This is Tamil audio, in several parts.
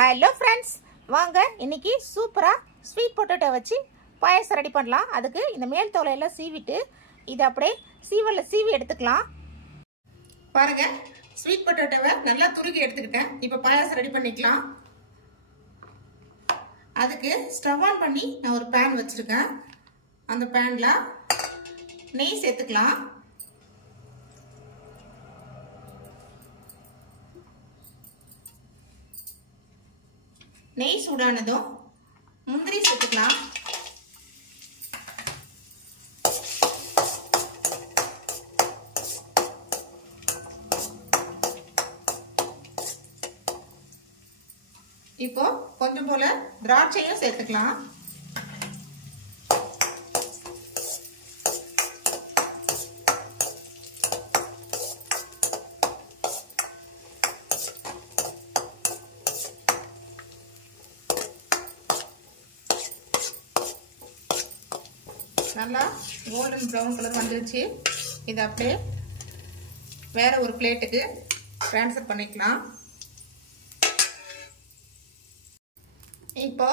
ஹலோ ஃப்ரெண்ட்ஸ், வாங்க இன்னைக்கு சூப்பராக ஸ்வீட் பொட்டேட்டோ வச்சு பாயசம் ரெடி பண்ணலாம். அதுக்கு இந்த மேல் தோலையெல்லாம் சீவிட்டு இதை அப்படியே சீவி எடுத்துக்கலாம். பாருங்க, ஸ்வீட் பொட்டேட்டோவை நல்லா துருக்கி எடுத்துக்கிட்டேன். இப்போ பாயசம் ரெடி பண்ணிக்கலாம். அதுக்கு ஸ்டவ் ஆன் பண்ணி நான் ஒரு பேன் வச்சுருக்கேன். அந்த பேனில் நெய் சேர்த்துக்கலாம். நெய் சூடானதும் முந்திரி சேர்த்துக்கலாம். இப்போ கொஞ்சம் போல திராட்சையும் சேர்த்துக்கலாம். நல்லா கோல்டன் ப்ரௌன் கலர் வந்துருச்சு. இதை அப்படியே வேற ஒரு பிளேட்டுக்கு ட்ரான்ஸ்ஃபர் பண்ணிக்கலாம். இப்போ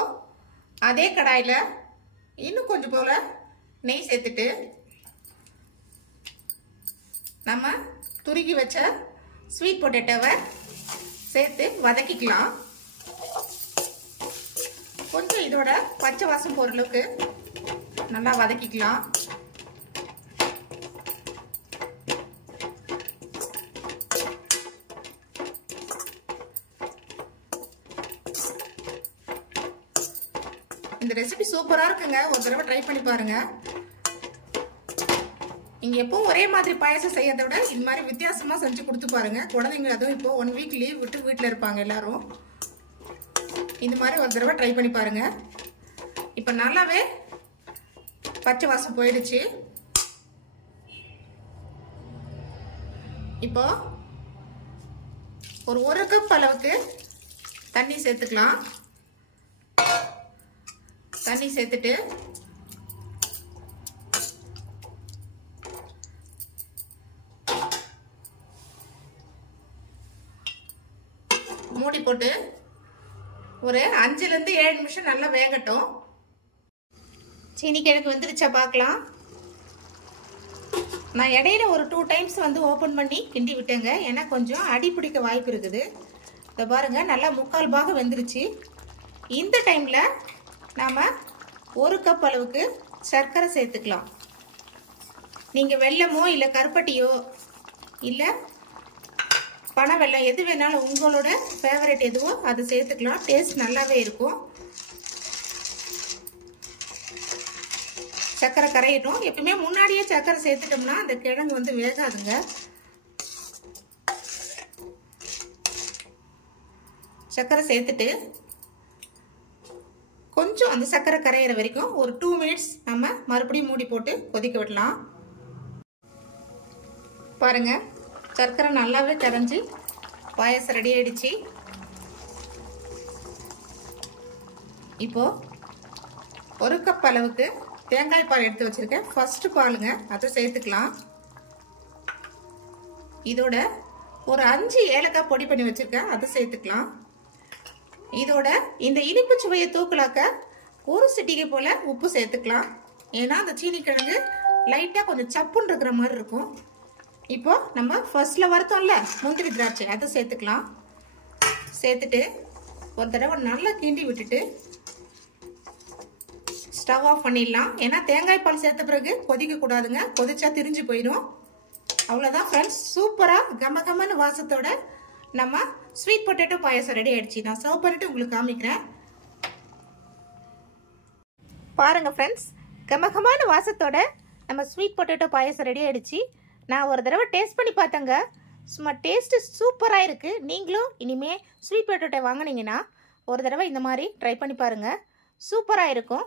அதே கடாயில் இன்னும் கொஞ்சம் போல நெய் சேர்த்துட்டு நம்ம துருக்கி வச்ச ஸ்வீட் பொட்டேட்டோவை சேர்த்து வதக்கிக்கலாம். கொஞ்சம் இதோட பச்சை வாசம் போகிற அளவுக்கு நல்லா வதக்கிக்கலாம். இந்த ரெசிபி சூப்பரா இருக்குங்க. ஒரு தடவை ட்ரை பண்ணி பாருங்க. நீங்க எப்பவும் ஒரே மாதிரி பாயசம் செய்யறதை விட இந்த மாதிரி வித்தியாசமா செஞ்சு கொடுத்து பாருங்க. குழந்தைங்க அதுவும் இப்போ 1 வீக் லீவ் விட்டு வீட்டில் இருப்பாங்க எல்லாரும். இந்த மாதிரி ஒரு தடவை ட்ரை பண்ணி பாருங்க. இப்போ நல்லாவே பச்சை வாசம் போயிடுச்சு. இப்போ ஒரு 1 கப் அளவுக்கு தண்ணி சேர்த்துக்கலாம். தண்ணி சேர்த்துட்டு மூடி போட்டு ஒரு 5 லிருந்து 7 நிமிஷம் நல்லா வேகட்டும். சீனி கிழங்கு வந்துருச்சா பார்க்கலாம். நான் இடையில ஒரு 2 டைம்ஸ் வந்து ஓப்பன் பண்ணி கிண்டி விட்டேங்க. ஏன்னா கொஞ்சம் அடி பிடிக்க வாய்ப்பு இருக்குது. இதை பாருங்க, நல்லா 3/4 பாகம் வெந்துருச்சு. இந்த டைம்ல நாம 1 கப் அளவுக்கு சர்க்கரை சேர்த்துக்கலாம். நீங்க வெல்லமோ இல்லை கருப்பட்டியோ இல்லை பனை வெல்லம் எது வேணாலும் உங்களோட ஃபேவரட் எதுவோ அதை சேர்த்துக்கலாம். டேஸ்ட் நல்லாவே இருக்கும். சர்க்கரை கரையட்டும். எப்பவுமே முன்னாடியே சர்க்கரை சேர்த்துட்டோம்னா அந்த கிழங்கு வந்து வேகாதுங்க. சர்க்கரை சேர்த்துட்டு கொஞ்சம் அந்த சர்க்கரை கரையிற வரைக்கும் ஒரு 2 மினிட்ஸ் நம்ம மறுபடியும் மூடி போட்டு கொதிக்க விடலாம். பாருங்க, சர்க்கரை நல்லாவே கரைஞ்சி பாயசம் ரெடி ஆயிடுச்சு. இப்போ 1 கப் அளவுக்கு தேங்காய் பால் எடுத்து வச்சிருக்கேன். ஃபர்ஸ்ட் பாலுங்க, அதை சேர்த்துக்கலாம். இதோட ஒரு 5 ஏலக்காய் பொடி பண்ணி வச்சிருக்கேன், அதை சேர்த்துக்கலாம். இதோட இந்த இனிப்பு சுவையை தூக்கலாக்க 1 சிட்டிகை போல உப்பு சேர்த்துக்கலாம். ஏன்னா அந்த சீனி கிழங்கு லைட்டா கொஞ்சம் சப்புன்னு இருக்கிற மாதிரி இருக்கும். இப்போ நம்ம ஃபர்ஸ்ட்ல வறுத்தோம்ல முந்திரி திராட்சை, அதை சேர்த்துக்கலாம். சேர்த்துட்டு ஒரு தடவை நல்லா கிண்டி விட்டுட்டு ஸ்டவ் ஆஃப் பண்ணிடலாம். ஏன்னா தேங்காய் பால் சேர்த்த பிறகு கொதிக்க கூடாதுங்க. கொதிச்சா திரிஞ்சு போயிடும். அவ்வளோதான் ஃப்ரெண்ட்ஸ், சூப்பரா கமகமன்னு வாசத்தோட நம்ம ஸ்வீட் பொட்டேட்டோ பாயசம் ரெடி ஆயிடுச்சு. நான் சர்வ் பண்ணிட்டு உங்களுக்கு காமிக்கிறேன். பாருங்க ஃப்ரெண்ட்ஸ், கமகமான வாசத்தோட நம்ம ஸ்வீட் பொட்டேட்டோ பாயசம் ரெடி ஆயிடுச்சு. நான் ஒரு தடவை டேஸ்ட் பண்ணி பார்த்தேங்க. சும்மா டேஸ்ட் சூப்பரா இருக்கு. நீங்களும் இனிமே ஸ்வீட் பொட்டேட்டோ வாங்கினீங்கன்னா ஒரு தடவை இந்த மாதிரி ட்ரை பண்ணி பாருங்க. சூப்பரா இருக்கும்.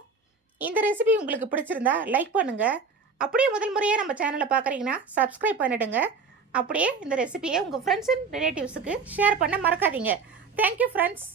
இந்த ரெசிபி உங்களுக்கு பிடிச்சிருந்தா லைக் பண்ணுங்க. அப்படியே முதல் முறையாக நம்ம சேனலை பார்க்குறீங்கன்னா சப்ஸ்கிரைப் பண்ணிடுங்க. அப்படியே இந்த ரெசிபியை உங்கள் ஃப்ரெண்ட்ஸ் அண்ட் ரிலேட்டிவ்ஸுக்கு ஷேர் பண்ண மறக்காதீங்க. Thank you friends.